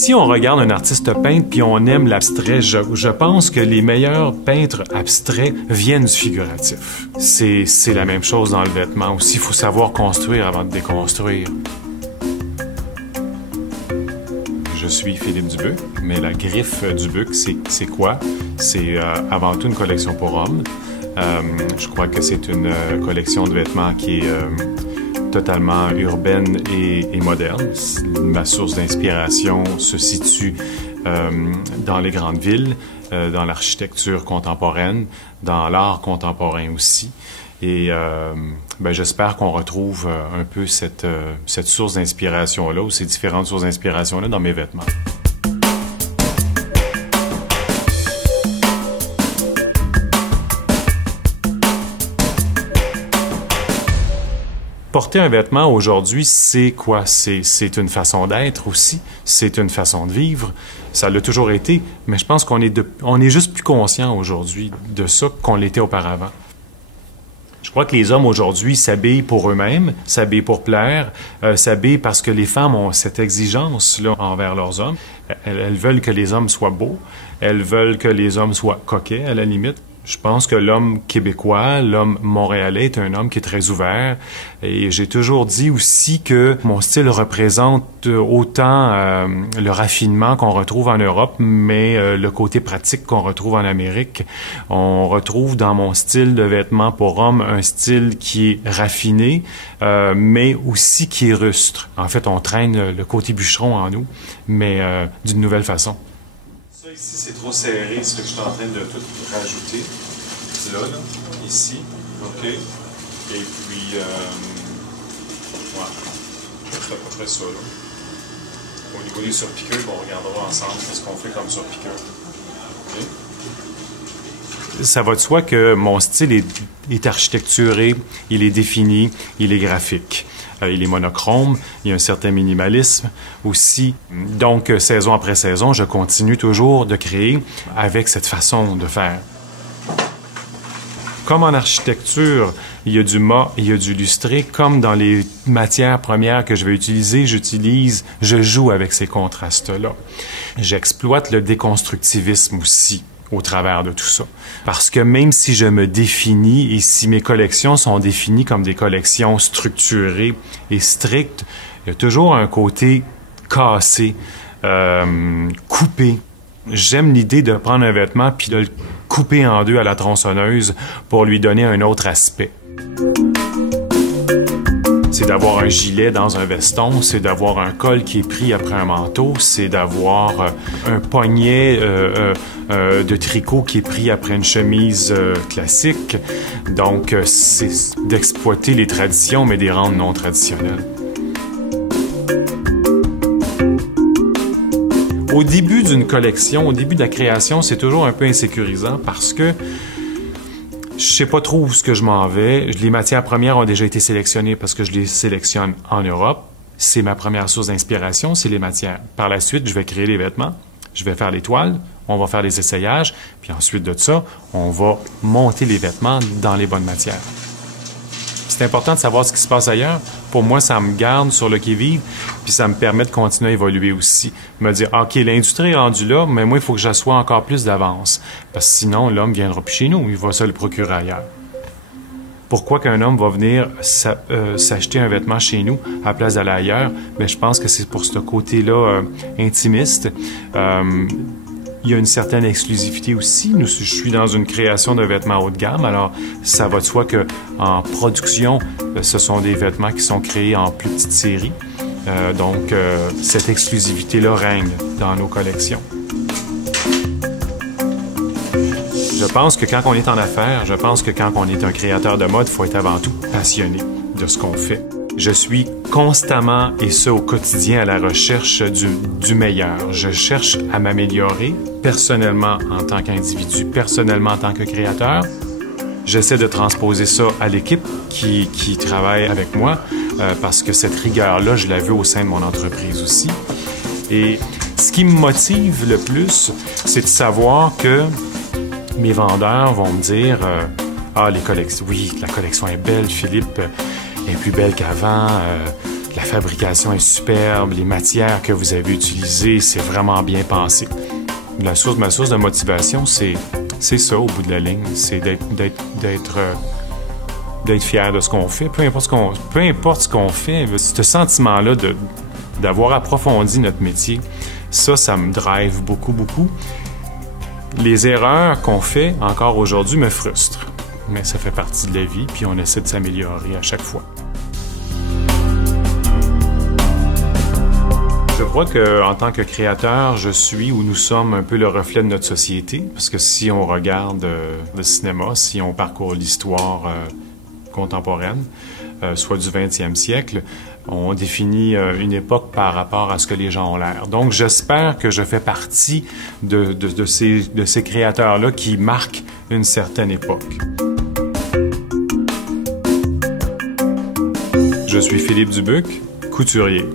Si on regarde un artiste peintre puis on aime l'abstrait, je pense que les meilleurs peintres abstraits viennent du figuratif. C'est la même chose dans le vêtement aussi. Il faut savoir construire avant de déconstruire. Je suis Philippe Dubuc, mais la griffe Dubuc, c'est quoi? C'est avant tout une collection pour hommes. Je crois que c'est une collection de vêtements qui est totalement urbaine et moderne. Ma source d'inspiration se situe dans les grandes villes, dans l'architecture contemporaine, dans l'art contemporain aussi. Et j'espère qu'on retrouve un peu cette source d'inspiration-là ou ces différentes sources d'inspiration-là dans mes vêtements. Porter un vêtement aujourd'hui, c'est quoi? C'est une façon d'être aussi, c'est une façon de vivre. Ça l'a toujours été, mais je pense qu'on est juste plus conscient aujourd'hui de ça qu'on l'était auparavant. Je crois que les hommes aujourd'hui s'habillent pour eux-mêmes, s'habillent pour plaire, s'habillent parce que les femmes ont cette exigence-là envers leurs hommes. Elles veulent que les hommes soient beaux, elles veulent que les hommes soient coquets à la limite. Je pense que l'homme québécois, l'homme montréalais est un homme qui est très ouvert. Et j'ai toujours dit aussi que mon style représente autant le raffinement qu'on retrouve en Europe, mais le côté pratique qu'on retrouve en Amérique. On retrouve dans mon style de vêtements pour hommes un style qui est raffiné, mais aussi qui est rustre. En fait, on traîne le côté bûcheron en nous, mais d'une nouvelle façon. Ça ici, c'est trop serré, ce que je suis en train de tout rajouter. Là, ici, OK. Et puis, ouais, c'est à peu près ça, là. Au niveau des surpiqûres, on regardera ensemble ce qu'on fait comme surpiqûre. OK. Ça va de soi que mon style est architecturé, il est défini, il est graphique. Il est monochrome, il y a un certain minimalisme aussi. Donc, saison après saison, je continue toujours de créer avec cette façon de faire. Comme en architecture, il y a du mat, il y a du lustré, comme dans les matières premières que je vais utiliser, je joue avec ces contrastes-là. J'exploite le déconstructivisme aussi au travers de tout ça. Parce que même si je me définis et si mes collections sont définies comme des collections structurées et strictes, il y a toujours un côté cassé, coupé. J'aime l'idée de prendre un vêtement puis de le couper en deux à la tronçonneuse pour lui donner un autre aspect. C'est d'avoir un gilet dans un veston, c'est d'avoir un col qui est pris après un manteau, c'est d'avoir un poignet de tricot qui est pris après une chemise classique. Donc, c'est d'exploiter les traditions, mais des rendre non traditionnelles. Au début d'une collection, au début de la création, c'est toujours un peu insécurisant parce que je sais pas trop où ce que je m'en vais. Les matières premières ont déjà été sélectionnées parce que je les sélectionne en Europe. C'est ma première source d'inspiration, c'est les matières. Par la suite, je vais créer les vêtements, je vais faire les toiles, on va faire les essayages, puis ensuite de ça, on va monter les vêtements dans les bonnes matières. C'est important de savoir ce qui se passe ailleurs. Pour moi, ça me garde sur le qui-vive, puis ça me permet de continuer à évoluer aussi. Me dire, OK, l'industrie est rendue là, mais moi, il faut que j'assoie encore plus d'avance. Parce que sinon, l'homme ne viendra plus chez nous, il va se le procurer ailleurs. Pourquoi qu'un homme va venir s'acheter un vêtement chez nous à la place d'aller ailleurs? Bien, je pense que c'est pour ce côté-là intimiste. Il y a une certaine exclusivité aussi. Je suis dans une création de vêtements haut de gamme, alors ça va de soi qu'en production, ce sont des vêtements qui sont créés en plus petite série. Donc, cette exclusivité-là règne dans nos collections. Je pense que quand on est en affaires, je pense que quand on est un créateur de mode, il faut être avant tout passionné de ce qu'on fait. Je suis constamment, et ce au quotidien, à la recherche du meilleur. Je cherche à m'améliorer personnellement en tant qu'individu, personnellement en tant que créateur. J'essaie de transposer ça à l'équipe qui travaille avec moi parce que cette rigueur-là, je la veux au sein de mon entreprise aussi. Et ce qui me motive le plus, c'est de savoir que mes vendeurs vont me dire « Ah, les collections, oui, la collection est belle, Philippe. Elle est plus belle qu'avant, La fabrication est superbe, les matières que vous avez utilisées, c'est vraiment bien pensé. Ma source de motivation, c'est ça au bout de la ligne, c'est d'être fier de ce qu'on fait, peu importe ce qu'on fait, ce sentiment-là d'avoir approfondi notre métier, ça me drive beaucoup, beaucoup. Les erreurs qu'on fait encore aujourd'hui me frustrent, mais ça fait partie de la vie, puis on essaie de s'améliorer à chaque fois. Je crois qu'en tant que créateur, je suis ou nous sommes un peu le reflet de notre société, parce que si on regarde le cinéma, si on parcourt l'histoire contemporaine, soit du 20e siècle, on définit une époque par rapport à ce que les gens ont l'air. Donc, j'espère que je fais partie de ces créateurs-là qui marquent une certaine époque. Je suis Philippe Dubuc, couturier.